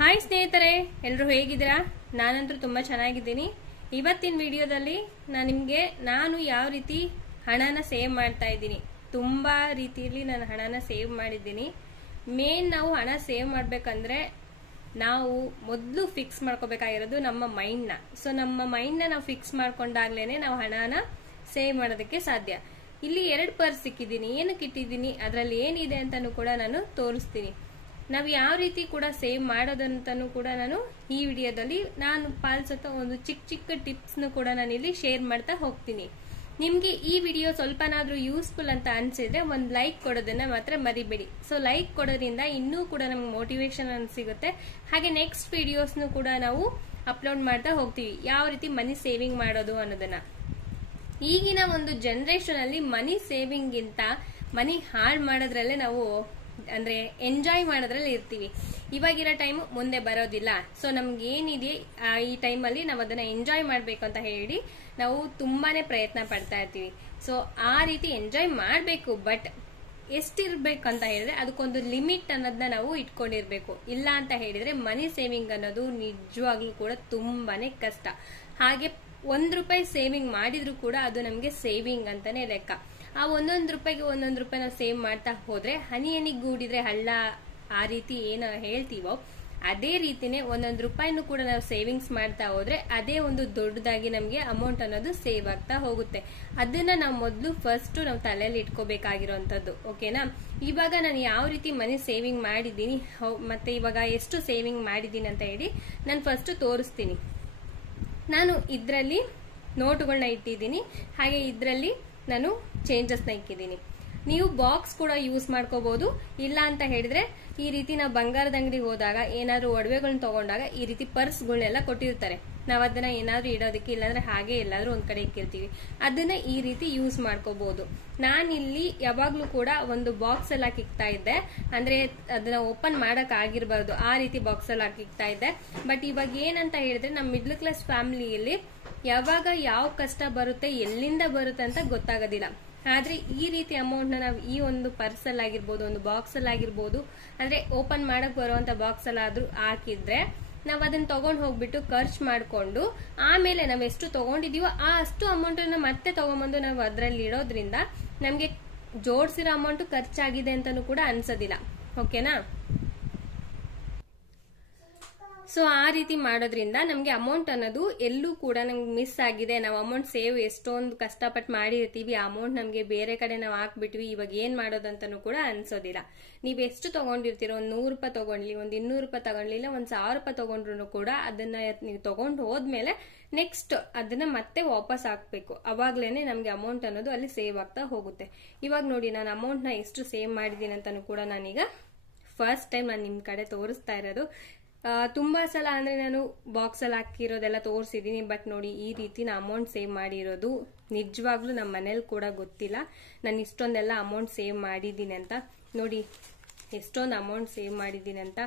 Hi ಸ್ನೇಹಿತರೆ, ಎಲ್ಲರೂ ಹೇಗಿದ್ದೀರಾ? ನಾನಂತೂ ತುಂಬಾ ಚೆನ್ನಾಗಿದ್ದೀನಿ. ಇವತ್ತಿನ ವಿಡಿಯೋದಲ್ಲಿ ನಾನು ಯಾವ ರೀತಿ ಹಣನ ಸೇವ್ ಮಾಡ್ತಾ ಇದ್ದೀನಿ, ತುಂಬಾ ರೀತಿಯಲ್ಲಿ ನಾನು ಹಣನ ಸೇವ್ ಮಾಡಿದ್ದೀನಿ. ನಾವು ಹಣ ಸೇವ್ ಮಾಡ್ಬೇಕಂದ್ರೆ ನಾವು ಮೊದಲು ಫಿಕ್ಸ್ ಮಾಡ್ಕೋಬೇಕಾಗಿರೋದು ನಮ್ಮ ಮೈಂಡ್ನ. ಸೊ ನಮ್ಮ ಮೈಂಡ್ನ ನಾವು ಫಿಕ್ಸ್ ಮಾಡ್ಕೊಂಡಾಗ್ಲೇನೆ ನಾವು ಹಣನ ಸೇವ್ ಮಾಡೋದಕ್ಕೆ ಸಾಧ್ಯ. ಇಲ್ಲಿ 2 ಪರ್ಸ್ ಸಿಕ್ಕಿದ್ದೀನಿ. ಏನಕ್ಕೆ ಇಟ್ಟಿದ್ದೀನಿ, ಅದರಲ್ಲಿ ಏನಿದೆ ಅಂತಾನು ಕೂಡ ನಾನು ತೋರಿಸ್ತೀನಿ. ನಾವು ಯಾವ ರೀತಿ ಕೂಡ ಸೇವ್ ಮಾಡೋದಂತನೂ ಕೂಡ ನಾನು ಈ ವಿಡಿಯೋದಲ್ಲಿ ನಾನು ಪಾಲಿಸೋ ಒಂದು ಚಿಕ್ಕ ಟಿಪ್ಸ್ನು ಕೂಡ ನಾನು ಇಲ್ಲಿ ಶೇರ್ ಮಾಡ್ತಾ ಹೋಗ್ತೀನಿ. ನಿಮ್ಗೆ ಈ ವಿಡಿಯೋ ಸ್ವಲ್ಪನಾದ್ರೂ ಯೂಸ್ಫುಲ್ ಅಂತ ಅನ್ಸಿದ್ರೆ ಒಂದು ಲೈಕ್ ಕೊಡೋದನ್ನ ಮಾತ್ರ ಮರಿಬೇಡಿ. ಸೊ ಲೈಕ್ ಕೊಡೋದ್ರಿಂದ ಇನ್ನೂ ಕೂಡ ನಮ್ಗೆ ಮೋಟಿವೇಶನ್ ಸಿಗುತ್ತೆ. ಹಾಗೆ ನೆಕ್ಸ್ಟ್ ವಿಡಿಯೋಸ್ನು ಕೂಡ ನಾವು ಅಪ್ಲೋಡ್ ಮಾಡ್ತಾ ಹೋಗ್ತೀವಿ, ಯಾವ ರೀತಿ ಮನಿ ಸೇವಿಂಗ್ ಮಾಡೋದು ಅನ್ನೋದನ್ನ. ಈಗಿನ ಒಂದು ಜನರೇಷನ್ ಅಲ್ಲಿ ಮನಿ ಸೇವಿಂಗ್ ಗಿಂತ ಮನಿ ಹಾಳು ಮಾಡೋದ್ರಲ್ಲೇ ನಾವು ಅಂದ್ರೆ ಎಂಜಾಯ್ ಮಾಡೋದ್ರಲ್ಲಿ ಇರ್ತೀವಿ. ಇವಾಗಿರೋ ಟೈಮ್ ಮುಂದೆ ಬರೋದಿಲ್ಲ. ಸೊ ನಮ್ಗೆ ಏನಿದೆ ಈ ಟೈಮಲ್ಲಿ ನಾವು ಅದನ್ನ ಎಂಜಾಯ್ ಮಾಡ್ಬೇಕು ಅಂತ ಹೇಳಿ ನಾವು ತುಂಬಾನೇ ಪ್ರಯತ್ನ ಪಡ್ತಾ ಇರ್ತೀವಿ. ಸೊ ಆ ರೀತಿ ಎಂಜಾಯ್ ಮಾಡ್ಬೇಕು, ಬಟ್ ಎಷ್ಟಿರ್ಬೇಕು ಅಂತ ಹೇಳಿದ್ರೆ ಅದಕ್ಕೊಂದು ಲಿಮಿಟ್ ಅನ್ನೋದನ್ನ ನಾವು ಇಟ್ಕೊಂಡಿರ್ಬೇಕು. ಇಲ್ಲ ಅಂತ ಹೇಳಿದ್ರೆ ಮನಿ ಸೇವಿಂಗ್ ಅನ್ನೋದು ನಿಜವಾಗ್ಲೂ ಕೂಡ ತುಂಬಾನೇ ಕಷ್ಟ. ಹಾಗೆ ₹1 ಸೇವಿಂಗ್ ಮಾಡಿದ್ರು ಕೂಡ ಅದು ನಮ್ಗೆ ಸೇವಿಂಗ್ ಅಂತಾನೆ ಲೆಕ್ಕ. ಆ ಒಂದೊಂದು ರೂಪಾಯಿ ನಾವು ಸೇವ್ ಮಾಡ್ತಾ ಹೋದ್ರೆ ಹನಿ ಗೂಡಿದ್ರೆ ಹಳ್ಳ, ಆ ರೀತಿ ಏನು ಹೇಳ್ತೀವೋ ಅದೇ ರೀತಿನೇ ₹1 ಕೂಡ ನಾವು ಸೇವಿಂಗ್ಸ್ ಮಾಡ್ತಾ ಹೋದ್ರೆ ಅದೇ ಒಂದು ದೊಡ್ಡದಾಗಿ ನಮ್ಗೆ ಅಮೌಂಟ್ ಅನ್ನೋದು ಸೇವ್ ಆಗ್ತಾ ಹೋಗುತ್ತೆ. ಅದನ್ನ ನಾವು ಮೊದಲು ಫಸ್ಟ್ ನಾವು ತಲೆಯಲ್ಲಿ ಇಟ್ಕೋಬೇಕಾಗಿರೋಂಥದ್ದು. ಓಕೆನಾ? ಇವಾಗ ನಾನು ಯಾವ ರೀತಿ ಮನಿ ಸೇವಿಂಗ್ ಮಾಡಿದ್ದೀನಿ ಮತ್ತೆ ಇವಾಗ ಎಷ್ಟು ಸೇವಿಂಗ್ ಮಾಡಿದ್ದೀನಿ ಅಂತ ಹೇಳಿ ನಾನು ಫಸ್ಟ್ ತೋರಿಸ್ತೀನಿ. ನಾನು ಇದರಲ್ಲಿ ನೋಟುಗಳನ್ನ ಇಟ್ಟಿದ್ದೀನಿ, ಹಾಗೆ ಇದರಲ್ಲಿ ನಾನು ಚೇಂಜಸ್ ನ ಇಕ್ಕಿದ್ದೀನಿ. ನೀವು ಬಾಕ್ಸ್ ಕೂಡ ಯೂಸ್ ಮಾಡ್ಕೋಬಹುದು. ಇಲ್ಲ ಅಂತ ಹೇಳಿದ್ರೆ ಈ ರೀತಿ ನಾವು ಬಂಗಾರದ ಅಂಗಡಿಗೆ ಹೋದಾಗ ಏನಾದ್ರೂ ಒಡವೆಗಳನ್ನ ತಗೊಂಡಾಗ ಈ ರೀತಿ ಪರ್ಸ್ಗಳನ್ನೆಲ್ಲ ಕೊಟ್ಟಿರ್ತಾರೆ. ನಾವ್ ಅದನ್ನ ಏನಾದ್ರೂ ಇಡೋದಕ್ಕೆ, ಇಲ್ಲಾಂದ್ರೆ ಹಾಗೆ ಎಲ್ಲಾದ್ರೂ ಒಂದ್ ಕಡೆ ಇಕ್ಕಿರ್ತೀವಿ. ಅದನ್ನ ಈ ರೀತಿ ಯೂಸ್ ಮಾಡ್ಕೋಬಹುದು. ನಾನಿಲ್ಲಿ ಯಾವಾಗ್ಲೂ ಕೂಡ ಒಂದು ಬಾಕ್ಸ್ ಅಲ್ಲಿ ಹಾಕಿಕ್ತಾ ಇದ್ದೆ, ಅಂದ್ರೆ ಅದನ್ನ ಓಪನ್ ಮಾಡಕ್ ಆಗಿರ್ಬಾರ್ದು, ಆ ರೀತಿ ಬಾಕ್ಸ್ ಅಲ್ಲಿ ಹಾಕಿಕ್ತಾ ಇದ್ದೆ. ಬಟ್ ಇವಾಗ ಏನಂತ ಹೇಳಿದ್ರೆ ನಮ್ಮ ಮಿಡ್ಲ್ ಕ್ಲಾಸ್ ಫ್ಯಾಮಿಲಿಯಲ್ಲಿ ಯಾವಾಗ ಯಾವ ಕಷ್ಟ ಬರುತ್ತೆ, ಎಲ್ಲಿಂದ ಬರುತ್ತೆ ಅಂತ ಗೊತ್ತಾಗೋದಿಲ್ಲ. ಆದ್ರೆ ಈ ರೀತಿ ಅಮೌಂಟ್ ನ ನಾವು ಈ ಒಂದು ಪರ್ಸ್ ಅಲ್ಲಿ ಆಗಿರ್ಬೋದು, ಒಂದು ಬಾಕ್ಸ್ ಅಲ್ಲಿ ಆಗಿರ್ಬೋದು, ಅಂದ್ರೆ ಓಪನ್ ಮಾಡಕ್ ಬರುವಂತ ಬಾಕ್ಸ್ ಅಲ್ಲಾದ್ರೂ ಹಾಕಿದ್ರೆ ನಾವ್ ಅದನ್ನ ತಗೊಂಡ್ ಹೋಗ್ಬಿಟ್ಟು ಖರ್ಚು ಮಾಡ್ಕೊಂಡು ಆಮೇಲೆ ನಾವ್ ಎಷ್ಟು ತಗೊಂಡಿದೀವೋ ಆ ಅಷ್ಟು ಅಮೌಂಟ್ ಅನ್ನ ಮತ್ತೆ ತಗೊಂಡ್ಬಂದು ನಾವು ಅದ್ರಲ್ಲಿ ಇಡೋದ್ರಿಂದ ನಮ್ಗೆ ಜೋಡ್ಸಿರೋ ಅಮೌಂಟ್ ಖರ್ಚಾಗಿದೆ ಅಂತಾನು ಕೂಡ ಅನ್ಸೋದಿಲ್ಲ. ಓಕೆನಾ? ಸೊ ಆ ರೀತಿ ಮಾಡೋದ್ರಿಂದ ನಮ್ಗೆ ಅಮೌಂಟ್ ಅನ್ನೋದು ಎಲ್ಲೂ ಕೂಡ ನಮ್ಗೆ ಮಿಸ್ ಆಗಿದೆ. ನಾವು ಅಮೌಂಟ್ ಸೇವ್ ಎಷ್ಟೊಂದು ಕಷ್ಟಪಟ್ಟು ಮಾಡಿರ್ತೀವಿ, ಆ ಅಮೌಂಟ್ ನಮ್ಗೆ ಬೇರೆ ಕಡೆ ನಾವು ಹಾಕ್ಬಿಟ್ವಿ, ಇವಾಗ ಏನ್ ಮಾಡೋದಂತಾನು ಕೂಡ ಅನ್ಸೋದಿಲ್ಲ. ನೀವ್ ಎಷ್ಟು ತಗೊಂಡಿರ್ತೀರೋ, ₹100 ತಗೊಂಡ್ಲಿ, ಒಂದು ₹200 ತಗೊಂಡ್ಲಿ, ಇಲ್ಲ ಒಂದು ₹1000 ತಗೊಂಡ್ರು ಕೂಡ ಅದನ್ನ ನೀವು ತಗೊಂಡು ಹೋದ್ಮೇಲೆ ನೆಕ್ಸ್ಟ್ ಅದನ್ನ ಮತ್ತೆ ವಾಪಸ್ ಹಾಕ್ಬೇಕು. ಅವಾಗ್ಲೇನೆ ನಮ್ಗೆ ಅಮೌಂಟ್ ಅನ್ನೋದು ಅಲ್ಲಿ ಸೇವ್ ಆಗ್ತಾ ಹೋಗುತ್ತೆ. ಇವಾಗ ನೋಡಿ, ನಾನು ಅಮೌಂಟ್ ನ ಎಷ್ಟು ಸೇವ್ ಮಾಡಿದೀನಿ ಅಂತಾನು ಕೂಡ ನಾನೀಗ ಫಸ್ಟ್ ಟೈಮ್ ನಾನು ನಿಮ್ ಕಡೆ ತೋರಿಸ್ತಾ ಇರೋದು. ತುಂಬಾ ಸಲ ಅಂದ್ರೆ ನಾನು ಬಾಕ್ಸ್ ಅಲ್ಲಿ ಹಾಕಿರೋದೆಲ್ಲ ತೋರಿಸಿದೀನಿ, ಬಟ್ ನೋಡಿ ಈ ರೀತಿ ನಾ ಅಮೌಂಟ್ ಸೇವ್ ಮಾಡಿರೋದು ನಿಜವಾಗ್ಲೂ ನಮ್ಮ ಮನೇಲಿ ಕೂಡ ಗೊತ್ತಿಲ್ಲ ನಾನು ಇಷ್ಟೊಂದೆಲ್ಲ ಅಮೌಂಟ್ ಸೇವ್ ಮಾಡಿದ್ದೀನಿ ಅಂತ. ನೋಡಿ ಎಷ್ಟೊಂದು ಅಮೌಂಟ್ ಸೇವ್ ಮಾಡಿದ್ದೀನಿ ಅಂತ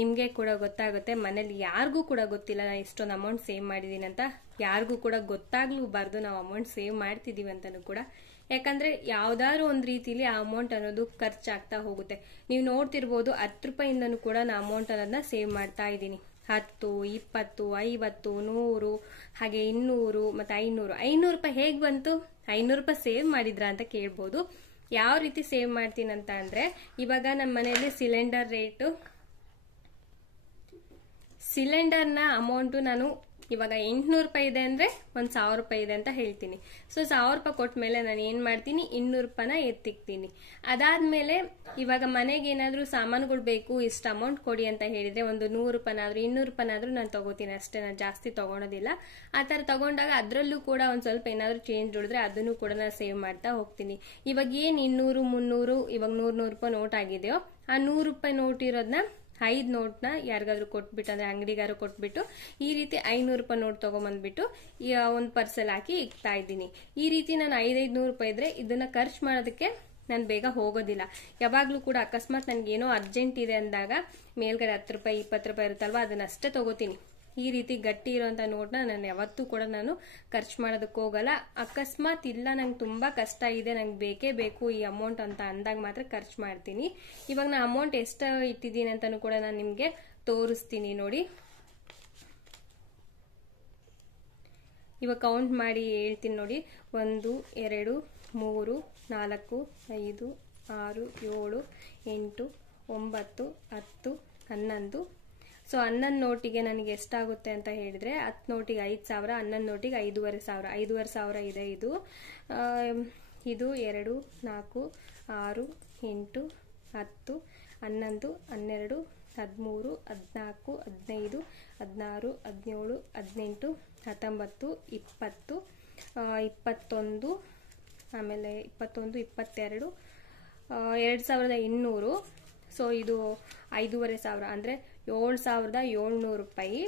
ನಿಮ್ಗೆ ಕೂಡ ಗೊತ್ತಾಗುತ್ತೆ. ಮನೇಲಿ ಯಾರಿಗೂ ಕೂಡ ಗೊತ್ತಿಲ್ಲ ನಾನು ಇಷ್ಟೊಂದು ಅಮೌಂಟ್ ಸೇವ್ ಮಾಡಿದ್ದೀನಿ ಅಂತ. ಯಾರಿಗೂ ಕೂಡ ಗೊತ್ತಾಗ್ಲೂಬಾರ್ದು ನಾವು ಅಮೌಂಟ್ ಸೇವ್ ಮಾಡ್ತಿದೀವಿ ಅಂತಾನು ಕೂಡ. ಯಾಕಂದ್ರೆ ಯಾವ್ದಾದ್ರು ಒಂದ್ ರೀತಿಲಿ ಆ ಅಮೌಂಟ್ ಅನ್ನೋದು ಖರ್ಚಾಗ್ತಾ ಹೋಗುತ್ತೆ. ನೀವು ನೋಡ್ತಿರ್ಬೋದು, ₹10 ಕೂಡ ನಾ ಅಮೌಂಟ್ ಅನ್ನೋದನ್ನ ಸೇವ್ ಮಾಡ್ತಾ ಇದ್ದೀನಿ. 10, 20, 50, 100, ಹಾಗೆ 200 ಮತ್ತೆ ₹500 ಹೇಗ್ ಬಂತು? ₹500 ಸೇವ್ ಮಾಡಿದ್ರ ಅಂತ ಕೇಳ್ಬೋದು. ಯಾವ ರೀತಿ ಸೇವ್ ಮಾಡ್ತೀನಿ ಅಂತ ಅಂದ್ರೆ, ಇವಾಗ ನಮ್ಮ ಮನೆಯಲ್ಲಿ ಸಿಲಿಂಡರ್ನ ಅಮೌಂಟ್ ನಾನು ಇವಾಗ ₹800 ಇದೆ ಅಂದ್ರೆ ಒಂದು ₹1000 ಇದೆ ಅಂತ ಹೇಳ್ತೀನಿ. ಸೊ ₹1000 ಕೊಟ್ಮೇಲೆ ನಾನು ಏನ್ ಮಾಡ್ತೀನಿ, ₹200 ಎತ್ತಿಕ್ತೀನಿ. ಅದಾದ್ಮೇಲೆ ಇವಾಗ ಮನೆಗೆ ಏನಾದ್ರೂ ಸಾಮಾನುಗಳು ಬೇಕು, ಇಷ್ಟ ಅಮೌಂಟ್ ಕೊಡಿ ಅಂತ ಹೇಳಿದ್ರೆ ಒಂದು ₹100 ₹200 ನಾನು ತಗೋತೀನಿ ಅಷ್ಟೇ, ನಾನು ಜಾಸ್ತಿ ತಗೊಳೋದಿಲ್ಲ. ಆ ತರ ತಗೊಂಡಾಗ ಅದ್ರಲ್ಲೂ ಕೂಡ ಒಂದ್ ಸ್ವಲ್ಪ ಏನಾದ್ರು ಚೇಂಜ್ ಉಳಿದ್ರೆ ಅದನ್ನು ಕೂಡ ನಾನು ಸೇವ್ ಮಾಡ್ತಾ ಹೋಗ್ತೀನಿ. ಇವಾಗ ಏನ್ 200, 300, ಇವಾಗ ₹100 ನೋಟ್ ಆಗಿದೆಯೋ ಆ ₹100 ನೋಟ್ ಇರೋದನ್ನ 5 ನೋಟ್ನ ಯಾರಿಗಾದ್ರೂ ಕೊಟ್ಬಿಟ್ಟು, ಅಂದ್ರೆ ಅಂಗಡಿಗಾರು ಕೊಟ್ಬಿಟ್ಟು ಈ ರೀತಿ ₹500 ನೋಟ್ ತಗೊಂಡ್ಬಂದ್ಬಿಟ್ಟು ಒಂದ್ ಪರ್ಸಲ್ ಹಾಕಿ ಇಕ್ತಾ ಇದ್ದೀನಿ. ಈ ರೀತಿ ನಾನು ₹500 ಇದ್ರೆ ಇದನ್ನ ಖರ್ಚು ಮಾಡೋದಕ್ಕೆ ನಾನು ಬೇಗ ಹೋಗೋದಿಲ್ಲ. ಯಾವಾಗ್ಲೂ ಕೂಡ ಅಕಸ್ಮಾತ್ ನನ್ಗೆ ಏನೋ ಅರ್ಜೆಂಟ್ ಇದೆ ಅಂದಾಗ ಮೇಲ್ಗಡೆ ₹10, ₹20 ಇರುತ್ತಲ್ವಾ, ಅದನ್ನಷ್ಟೇ ತಗೋತೀನಿ. ಈ ರೀತಿ ಗಟ್ಟಿ ಇರುವಂತ ನೋಟ್ನ ನಾನು ಯಾವತ್ತೂ ಕೂಡ ನಾನು ಖರ್ಚು ಮಾಡೋದಕ್ಕೆ ಹೋಗಲ್ಲ. ಅಕಸ್ಮಾತ್ ಇಲ್ಲ ನಂಗೆ ತುಂಬಾ ಕಷ್ಟ ಇದೆ, ನಂಗೆ ಬೇಕೇ ಬೇಕು ಈ ಅಮೌಂಟ್ ಅಂತ ಅಂದಾಗ ಮಾತ್ರ ಖರ್ಚು ಮಾಡ್ತೀನಿ. ಇವಾಗ ನಾ ಅಮೌಂಟ್ ಎಷ್ಟು ಇಟ್ಟಿದ್ದೀನಿ ಅಂತಾನು ಕೂಡ ನಾನು ನಿಮ್ಗೆ ತೋರಿಸ್ತೀನಿ ನೋಡಿ. ಇವಾಗ ಕೌಂಟ್ ಮಾಡಿ ಹೇಳ್ತೀನಿ ನೋಡಿ. 1 2 3 4 5 6 7 8 9 10 11. ಸೊ 11 ನೋಟಿಗೆ ನನಗೆ ಎಷ್ಟಾಗುತ್ತೆ ಅಂತ ಹೇಳಿದ್ರೆ 10 ನೋಟಿಗೆ 5,000, 11 ನೋಟಿಗೆ 5,500. 5,500 ಇದೆ ಇದು. ಇದು 2 4 6 8 10 11 12 13 14 15 16 17 18 19 20 21, ಆಮೇಲೆ 21 22 2,200. ಸೊ ಇದು 5,500 ಅಂದ್ರೆ 7,700 ರೂಪಾಯಿ.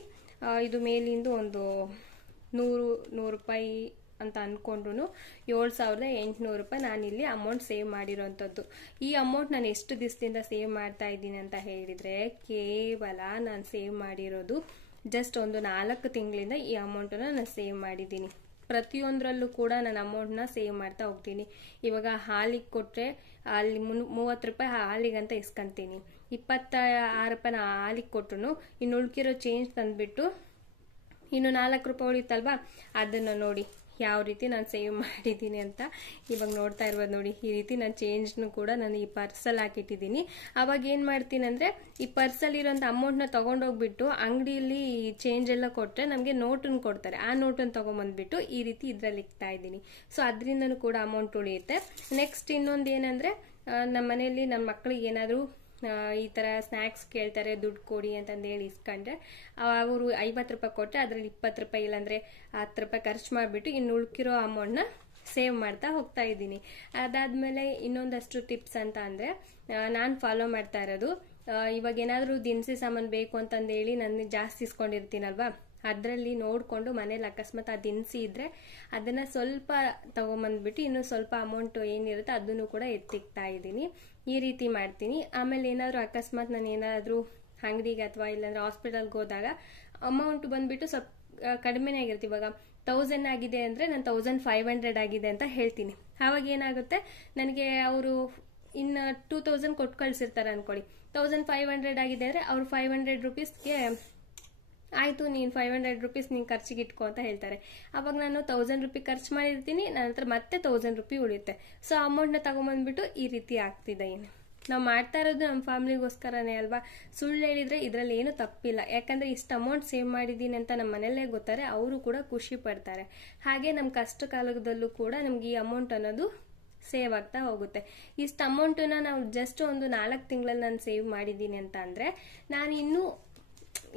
ಇದು ಮೇಲಿಂದ ಒಂದು 100 ರೂಪಾಯಿ ಅಂತ ಅನ್ಕೊಂಡ್ರು 7,800 ರೂಪಾಯಿ ನಾನಿಲ್ಲಿ ಅಮೌಂಟ್ ಸೇವ್ ಮಾಡಿರೋಂಥದ್ದು. ಈ ಅಮೌಂಟ್ ನಾನು ಎಷ್ಟು ದಿವಸದಿಂದ ಸೇವ್ ಮಾಡ್ತಾ ಇದ್ದೀನಿ ಅಂತ ಹೇಳಿದ್ರೆ ಕೇವಲ ನಾನು ಸೇವ್ ಮಾಡಿರೋದು ಜಸ್ಟ್ ಒಂದು 4 ತಿಂಗಳಿಂದ ಈ ಅಮೌಂಟನ್ನ ನಾನು ಸೇವ್ ಮಾಡಿದ್ದೀನಿ. ಪ್ರತಿಯೊಂದರಲ್ಲೂ ಕೂಡ ನಾನು ಅಮೌಂಟ್ನ ಸೇವ್ ಮಾಡ್ತಾ ಹೋಗ್ತೀನಿ. ಇವಾಗ ಹಾಲಿಗೆ ಕೊಟ್ಟರೆ ಅಲ್ಲಿ 30 ರೂಪಾಯಿ ಹಾಲಿಗಂತ ಇಸ್ಕೊಂತೀನಿ. 26 ರೂಪಾಯಿ ನಾ ಹಾಲಿಗೆ ಕೊಟ್ಟರು ಇನ್ನು ಉಳ್ಕಿರೋ ಚೇಂಜ್ ತಂದ್ಬಿಟ್ಟು ಇನ್ನು 4 ರೂಪಾಯಿ ಉಳಿತಲ್ವಾ, ಅದನ್ನು ನೋಡಿ ಯಾವ ರೀತಿ ನಾನು ಸೇವ್ ಮಾಡಿದ್ದೀನಿ ಅಂತ ಇವಾಗ ನೋಡ್ತಾ ಇರ್ಬೋದು ನೋಡಿ. ಈ ರೀತಿ ನಾನು ಚೇಂಜ್ನು ಕೂಡ ನಾನು ಈ ಪರ್ಸಲ್ಲಿ ಹಾಕಿಟ್ಟಿದ್ದೀನಿ. ಅವಾಗ ಏನ್ ಮಾಡ್ತೀನಿ ಅಂದ್ರೆ ಈ ಪರ್ಸಲ್ಲಿ ಇರೋಂಥ ಅಮೌಂಟ್ನ ತಗೊಂಡೋಗ್ಬಿಟ್ಟು ಅಂಗಡಿಯಲ್ಲಿ ಚೇಂಜ್ ಎಲ್ಲ ಕೊಟ್ಟರೆ ನಮಗೆ ನೋಟನ್ನು ಕೊಡ್ತಾರೆ. ಆ ನೋಟನ್ನು ತಗೊಂಡ್ಬಂದ್ಬಿಟ್ಟು ಈ ರೀತಿ ಇದ್ರಲ್ಲಿ ಇಕ್ತಾ ಇದ್ದೀನಿ. ಸೊ ಅದರಿಂದನೂ ಕೂಡ ಅಮೌಂಟ್ ಉಳಿಯುತ್ತೆ. ನೆಕ್ಸ್ಟ್ ಇನ್ನೊಂದು ಏನಂದ್ರೆ ನಮ್ಮ ಮನೆಯಲ್ಲಿ ನನ್ನ ಮಕ್ಕಳಿಗೆ ಏನಾದರೂ ಈ ತರ ಸ್ನಾಕ್ಸ್ ಕೇಳ್ತಾರೆ, ದುಡ್ಡು ಕೊಡಿ ಅಂತಂದು ಹೇಳಿ ಇಸ್ಕೊಂಡ್ರೆ ಅವರು 50 ರೂಪಾಯಿ ಕೊಟ್ಟರೆ ಅದರಲ್ಲಿ 20 ರೂಪಾಯಿ ಇಲ್ಲಾಂದ್ರೆ 10 ರೂಪಾಯಿ ಖರ್ಚು ಮಾಡಿಬಿಟ್ಟು ಇನ್ನು ಉಳ್ಕಿರೋ ಅಮೌಂಟ್ನ ಸೇವ್ ಮಾಡ್ತಾ ಹೋಗ್ತಾ ಇದ್ದೀನಿ. ಅದಾದ್ಮೇಲೆ ಇನ್ನೊಂದಷ್ಟು ಟಿಪ್ಸ್ ಅಂತ ಅಂದ್ರೆ ನಾನು ಫಾಲೋ ಮಾಡ್ತಾ ಇರೋದು, ಇವಾಗ ಏನಾದರೂ ದಿನಸಿ ಸಾಮಾನು ಬೇಕು ಅಂತಂದು ಹೇಳಿ ನಾನು ಜಾಸ್ತಿ ಇಸ್ಕೊಂಡಿರ್ತೀನಲ್ವಾ, ಅದರಲ್ಲಿ ನೋಡ್ಕೊಂಡು ಮನೇಲಿ ಅಕಸ್ಮಾತ್ ಆ ದಿನಸಿ ಇದ್ರೆ ಅದನ್ನ ಸ್ವಲ್ಪ ತಗೊಂಬಂದ್ಬಿಟ್ಟು ಇನ್ನು ಸ್ವಲ್ಪ ಅಮೌಂಟ್ ಏನಿರುತ್ತೆ ಅದನ್ನು ಕೂಡ ಎತ್ತಿಕ್ತಾ ಇದ್ದೀನಿ. ಈ ರೀತಿ ಮಾಡ್ತೀನಿ. ಆಮೇಲೆ ಏನಾದ್ರು ಅಕಸ್ಮಾತ್ ನಾನು ಏನಾದ್ರು ಅಂಗಡಿಗೆ ಅಥವಾ ಇಲ್ಲಾಂದ್ರೆ ಹಾಸ್ಪಿಟಲ್ಗೆ ಹೋದಾಗ ಅಮೌಂಟ್ ಬಂದ್ಬಿಟ್ಟು ಸ್ವಲ್ಪ ಕಡಿಮೆನೇ ಆಗಿರುತ್ತೆ. ಇವಾಗ 1000 ಆಗಿದೆ ಅಂದ್ರೆ ನಾನು 1500 ಆಗಿದೆ ಅಂತ ಹೇಳ್ತೀನಿ. ಆವಾಗ ಏನಾಗುತ್ತೆ ನನಗೆ ಅವರು ಇನ್ನು 2000 ಕೊಟ್ಟು ಕಳ್ಸಿರ್ತಾರೆ ಅನ್ಕೊಳ್ಳಿ. 1500 ಆಗಿದೆ ಅಂದ್ರೆ ಅವ್ರು 500 ರೂಪೀಸ್ಗೆ ಆಯ್ತು ನೀನ್ 500 ರೂಪೀಸ್ ನೀನ್ ಖರ್ಚಿಗೆ ಇಟ್ಕೋ ಅಂತ ಹೇಳ್ತಾರೆ. ಅವಾಗ ನಾನು 1000 ರೂಪಾಯಿ ಖರ್ಚು ಮಾಡಿರ್ತೀನಿ, ನನ್ನ ಹತ್ರ ಮತ್ತೆ 1000 ರೂಪಾಯಿ ಉಳಿಯುತ್ತೆ. ಸೊ ಅಮೌಂಟ್ ನ ತಗೊಂಡ್ಬಂದ್ಬಿಟ್ಟು ಈ ರೀತಿ ಆಗ್ತಿದ್ದೀನಿ. ನಾವು ಮಾಡ್ತಾ ಇರೋದು ನಮ್ಮ ಫ್ಯಾಮಿಲಿಗೋಸ್ಕರನೇ ಅಲ್ವಾ. ಸುಳ್ಳು ಹೇಳಿದ್ರೆ ಇದ್ರಲ್ಲಿ ಏನು ತಪ್ಪಿಲ್ಲ. ಯಾಕಂದ್ರೆ ಇಷ್ಟು ಅಮೌಂಟ್ ಸೇವ್ ಮಾಡಿದೀನಿ ಅಂತ ನಮ್ಮ ಮನೆಯಲ್ಲೇ ಗೊತ್ತಾರೆ, ಅವರು ಕೂಡ ಖುಷಿ ಪಡ್ತಾರೆ. ಹಾಗೆ ನಮ್ಮ ಕಷ್ಟ ಕಾಲದಲ್ಲೂ ಕೂಡ ನಮ್ಗೆ ಈ ಅಮೌಂಟ್ ಅನ್ನೋದು ಸೇವ್ ಆಗ್ತಾ ಹೋಗುತ್ತೆ. ಇಷ್ಟು ಅಮೌಂಟನ್ನ ನಾವು ಜಸ್ಟ್ ಒಂದು 4 ತಿಂಗಳಲ್ಲಿ ನಾನು ಸೇವ್ ಮಾಡಿದ್ದೀನಿ ಅಂತ ಅಂದ್ರೆ ನಾನು ಇನ್ನೂ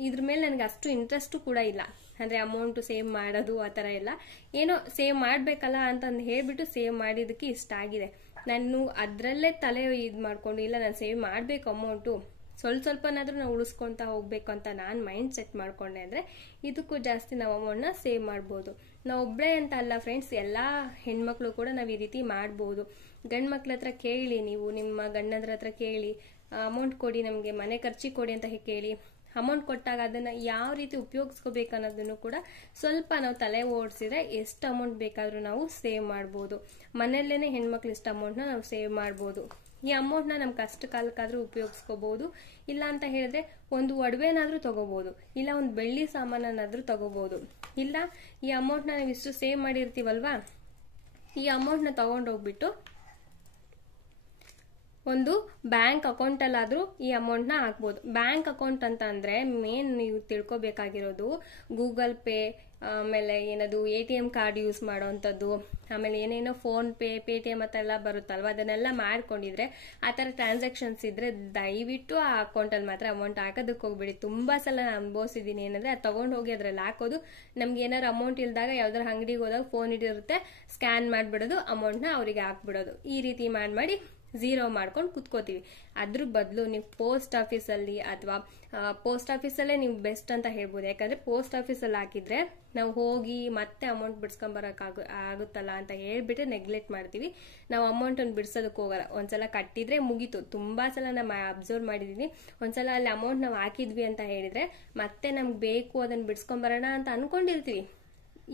ಇದ್ರ ಮೇಲೆ ನನಗೆ ಅಷ್ಟು ಇಂಟ್ರೆಸ್ಟ್ ಕೂಡ ಇಲ್ಲ. ಅಂದ್ರೆ ಅಮೌಂಟ್ ಸೇವ್ ಮಾಡೋದು ಆ ತರ ಎಲ್ಲ ಏನೋ ಸೇವ್ ಮಾಡ್ಬೇಕಲ್ಲ ಅಂತಂದು ಹೇಳ್ಬಿಟ್ಟು ಸೇವ್ ಮಾಡಿದಕ್ಕೆ ಇಷ್ಟ ಆಗಿದೆ. ನಾನು ಅದ್ರಲ್ಲೇ ತಲೆ ಇದ್ ಮಾಡ್ಕೊಂಡು ಇಲ್ಲ ನಾನು ಸೇವ್ ಮಾಡ್ಬೇಕು ಅಮೌಂಟು ಸ್ವಲ್ಪನಾದ್ರೂ ನಾವು ಉಳಿಸ್ಕೊಂತ ಹೋಗ್ಬೇಕು ಅಂತ ನಾನು ಮೈಂಡ್ ಸೆಟ್ ಮಾಡ್ಕೊಂಡೆ ಅಂದ್ರೆ ಇದಕ್ಕೂ ಜಾಸ್ತಿ ನಾವು ಅಮೌಂಟ್ ನ ಸೇವ್ ಮಾಡ್ಬೋದು. ನಾವು ಒಬ್ಳೆ ಅಂತ ಅಲ್ಲ ಫ್ರೆಂಡ್ಸ್, ಎಲ್ಲಾ ಹೆಣ್ಮಕ್ಳು ಕೂಡ ನಾವ್ ಈ ರೀತಿ ಮಾಡ್ಬೋದು. ಗಂಡ್ ಮಕ್ಳ ಹತ್ರ ಕೇಳಿ, ನೀವು ನಿಮ್ಮ ಗಂಡಂದ್ರ ಹತ್ರ ಕೇಳಿ ಅಮೌಂಟ್ ಕೊಡಿ, ನಮ್ಗೆ ಮನೆ ಖರ್ಚಿಗೆ ಕೊಡಿ ಅಂತ ಕೇಳಿ. ಅಮೌಂಟ್ ಕೊಟ್ಟಾಗ ಅದನ್ನ ಯಾವ ರೀತಿ ಉಪಯೋಗಿಸ್ಕೋಬೇಕು ಅನ್ನೋದನ್ನು ಕೂಡ ಸ್ವಲ್ಪ ನಾವು ತಲೆ ಓಡಿಸಿದ್ರೆ ಎಷ್ಟು ಅಮೌಂಟ್ ಬೇಕಾದ್ರೂ ನಾವು ಸೇವ್ ಮಾಡ್ಬೋದು. ಮನೆಯಲ್ಲೇನೆ ಹೆಣ್ಮಕ್ಳು ಇಷ್ಟು ಅಮೌಂಟ್ ನ ನಾವು ಸೇವ್ ಮಾಡ್ಬೋದು. ಈ ಅಮೌಂಟ್ ನ ನಮ್ ಕಷ್ಟ ಕಾಲಕ್ಕಾದ್ರೂ ಉಪಯೋಗಿಸ್ಕೋಬಹುದು. ಇಲ್ಲ ಅಂತ ಹೇಳಿದ್ರೆ ಒಂದು ಒಡವೆನಾದ್ರೂ ತಗೋಬಹುದು, ಇಲ್ಲ ಒಂದು ಬೆಳ್ಳಿ ಸಾಮಾನನ್ನಾದ್ರೂ ತಗೋಬಹುದು. ಇಲ್ಲ ಈ ಅಮೌಂಟ್ ನ ನಾವು ಇಷ್ಟು ಸೇವ್ ಮಾಡಿರ್ತೀವಲ್ವಾ, ಈ ಅಮೌಂಟ್ ನ ತಗೊಂಡೋಗ್ಬಿಟ್ಟು ಒಂದು ಬ್ಯಾಂಕ್ ಅಕೌಂಟ್ ಅಲ್ಲಾದ್ರೂ ಈ ಅಮೌಂಟ್ ನ ಹಾಕ್ಬೋದು. ಬ್ಯಾಂಕ್ ಅಕೌಂಟ್ ಅಂತ ಅಂದ್ರೆ ಮೇನ್ ನೀವು ತಿಳ್ಕೊಬೇಕಾಗಿರೋದು ಗೂಗಲ್ ಪೇ, ಆಮೇಲೆ ಏನದು ATM ಕಾರ್ಡ್ ಯೂಸ್ ಮಾಡೋಂಥದ್ದು, ಆಮೇಲೆ ಏನೇನೋ ಫೋನ್ ಪೇ, ಪೇಟಿಎಂ ಮತ್ತೆಲ್ಲ ಬರುತ್ತಲ್ವಾ, ಅದನ್ನೆಲ್ಲ ಮಾಡ್ಕೊಂಡಿದ್ರೆ ಆ ತರ ಟ್ರಾನ್ಸಾಕ್ಷನ್ಸ್ ಇದ್ರೆ ದಯವಿಟ್ಟು ಆ ಅಕೌಂಟ್ ಅಲ್ಲಿ ಮಾತ್ರ ಅಮೌಂಟ್ ಹಾಕೋದಕ್ಕೆ ಹೋಗ್ಬೇಡಿ. ತುಂಬಾ ಸಲ ನಾನು ಅನುಭವಿಸಿದೀನಿ. ಏನಂದ್ರೆ ಅದು ತಗೊಂಡ್ ಹೋಗಿ ಅದ್ರಲ್ಲಿ ಹಾಕೋದು, ನಮ್ಗೆ ಏನಾದ್ರು ಅಮೌಂಟ್ ಇಲ್ದಾಗ ಯಾವ್ದಾರು ಅಂಗಡಿಗೆ ಹೋದಾಗ ಫೋನ್ ಇಟ್ಟಿರುತ್ತೆ, ಸ್ಕ್ಯಾನ್ ಮಾಡ್ಬಿಡೋದು, ಅಮೌಂಟ್ ನ ಅವರಿಗೆ ಹಾಕ್ಬಿಡೋದು. ಈ ರೀತಿ ಮಾಡಿ ಝೀರೋ ಮಾಡ್ಕೊಂಡು ಕುತ್ಕೋತೀವಿ. ಅದ್ರ ಬದಲು ನೀವು ಪೋಸ್ಟ್ ಆಫೀಸಲ್ಲಿ ಅಥವಾ ಪೋಸ್ಟ್ ಆಫೀಸಲ್ಲೇ ನೀವು ಬೆಸ್ಟ್ ಅಂತ ಹೇಳ್ಬೋದು. ಯಾಕಂದ್ರೆ ಪೋಸ್ಟ್ ಆಫೀಸಲ್ಲಿ ಹಾಕಿದ್ರೆ ನಾವು ಹೋಗಿ ಮತ್ತೆ ಅಮೌಂಟ್ ಆಗುತ್ತಲ್ಲ ಅಂತ ಹೇಳ್ಬಿಟ್ಟು ನೆಗ್ಲೆಕ್ಟ್ ಮಾಡ್ತೀವಿ. ನಾವು ಅಮೌಂಟನ್ನು ಬಿಡ್ಸೋದಕ್ಕೆ ಹೋಗಲ್ಲ. ಒಂದ್ಸಲ ಕಟ್ಟಿದ್ರೆ ಮುಗೀತು. ತುಂಬಾ ಸಲ ನಾನು ಅಬ್ಸರ್ವ್ ಮಾಡಿದೀನಿ. ಒಂದ್ಸಲ ಅಲ್ಲಿ ಅಮೌಂಟ್ ನಾವು ಹಾಕಿದ್ವಿ ಅಂತ ಹೇಳಿದ್ರೆ ಮತ್ತೆ ನಮ್ಗೆ ಬೇಕು ಅದನ್ನ ಬಿಡ್ಸ್ಕೊಂಬರೋಣ ಅಂತ ಅನ್ಕೊಂಡಿರ್ತೀವಿ.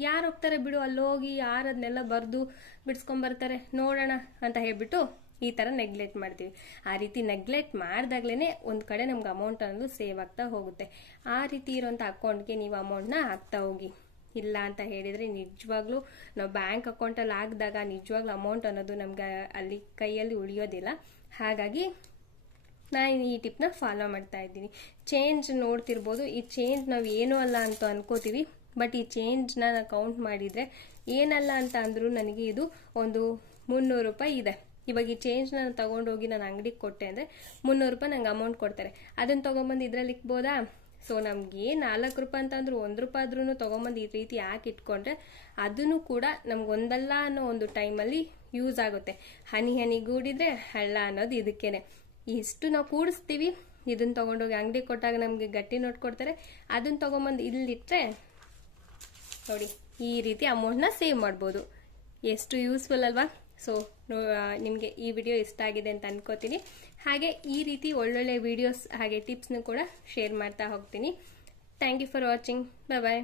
ಯಾರು ಹೋಗ್ತಾರೆ ಬಿಡು, ಅಲ್ಲಿ ಹೋಗಿ ಯಾರು ಅದನ್ನೆಲ್ಲ ಬರ್ದು ಬಿಡ್ಸ್ಕೊಂಬರ್ತಾರೆ ನೋಡೋಣ ಅಂತ ಹೇಳ್ಬಿಟ್ಟು ಈ ತರ ನೆಗ್ಲೆಕ್ಟ್ ಮಾಡ್ತೀವಿ. ಆ ರೀತಿ ನೆಗ್ಲೆಕ್ಟ್ ಮಾಡ್ದಾಗ್ಲೇನೆ ಒಂದ್ ಕಡೆ ನಮ್ಗೆ ಅಮೌಂಟ್ ಅನ್ನೋದು ಸೇವ್ ಆಗ್ತಾ ಹೋಗುತ್ತೆ. ಆ ರೀತಿ ಇರುವಂತ ಅಕೌಂಟ್ಗೆ ನೀವು ಅಮೌಂಟ್ನ ಹಾಕ್ತಾ ಹೋಗಿ. ಇಲ್ಲ ಅಂತ ಹೇಳಿದ್ರೆ ನಿಜವಾಗ್ಲೂ ನಾವು ಬ್ಯಾಂಕ್ ಅಕೌಂಟಲ್ಲಿ ಹಾಕಿದಾಗ ನಿಜವಾಗ್ಲೂ ಅಮೌಂಟ್ ಅನ್ನೋದು ನಮ್ಗೆ ಅಲ್ಲಿ ಕೈಯಲ್ಲಿ ಉಳಿಯೋದಿಲ್ಲ. ಹಾಗಾಗಿ ನಾನು ಈ ಟಿಪ್ನ ಫಾಲೋ ಮಾಡ್ತಾ ಇದ್ದೀನಿ. ಚೇಂಜ್ ನೋಡ್ತಿರ್ಬೋದು. ಈ ಚೇಂಜ್ ನಾವು ಏನೂ ಅಲ್ಲ ಅಂತ ಅನ್ಕೋತೀವಿ. ಬಟ್ ಈ ಚೇಂಜ್ನ ನಾನು ಕೌಂಟ್ ಮಾಡಿದ್ರೆ ಏನಲ್ಲ ಅಂತ ಅಂದ್ರೂ ನನಗೆ ಇದು ಒಂದು 300 ರೂಪಾಯಿ ಇದೆ. ಇವಾಗ ಈ ಚೇಂಜ್ ನಾನು ತಗೊಂಡೋಗಿ ನಾನು ಅಂಗಡಿಗೆ ಕೊಟ್ಟೆ ಅಂದ್ರೆ 300 ರೂಪಾಯಿ ನಂಗೆ ಅಮೌಂಟ್ ಕೊಡ್ತಾರೆ. ಅದನ್ನ ತಗೊಂಡ್ಬಂದು ಇದ್ರಲ್ಲಿ ಇಕ್ಬೋದಾ? ಸೊ ನಮ್ಗೆ 4 ರೂಪಾಯಿ ಅಂತ ಅಂದ್ರೂ 1 ರೂಪಾಯಿ ಆದ್ರೂ ತಗೊಂಡ್ಬಂದು ಈ ರೀತಿ ಹಾಕಿ ಇಟ್ಕೊಂಡ್ರೆ ಅದನ್ನು ಕೂಡ ನಮ್ಗೆ ಒಂದಲ್ಲ ಅನ್ನೋ ಒಂದು ಟೈಮಲ್ಲಿ ಯೂಸ್ ಆಗುತ್ತೆ. ಹನಿ ಹನಿ ಗೂಡಿದ್ರೆ ಹಳ್ಳ ಅನ್ನೋದು ಇದಕ್ಕೇನೆ. ಇಷ್ಟು ನಾವು ಕೂಡಿಸ್ತೀವಿ. ಇದನ್ನ ತಗೊಂಡೋಗಿ ಅಂಗಡಿ ಕೊಟ್ಟಾಗ ನಮ್ಗೆ ಗಟ್ಟಿ ನೋಟ್ ಕೊಡ್ತಾರೆ. ಅದನ್ನ ತಗೊಂಡ್ಬಂದು ಇಲ್ಲಿಟ್ರೆ ನೋಡಿ ಈ ರೀತಿ ಅಮೌಂಟ್ನ ಸೇವ್ ಮಾಡ್ಬೋದು. ಎಷ್ಟು ಯೂಸ್ಫುಲ್ ಅಲ್ವಾ? ಸೊ ನಿಮಗೆ ಈ ವಿಡಿಯೋ ಇಷ್ಟ ಆಗಿದೆ ಅಂತ ಅನ್ಕೋತೀನಿ. ಹಾಗೆ ಈ ರೀತಿ ಒಳ್ಳೊಳ್ಳೆ ವಿಡಿಯೋಸ್ ಹಾಗೆ ಟಿಪ್ಸ್ನು ಕೂಡ ಶೇರ್ ಮಾಡ್ತಾ ಹೋಗ್ತೀನಿ. Thank you for watching. Bye.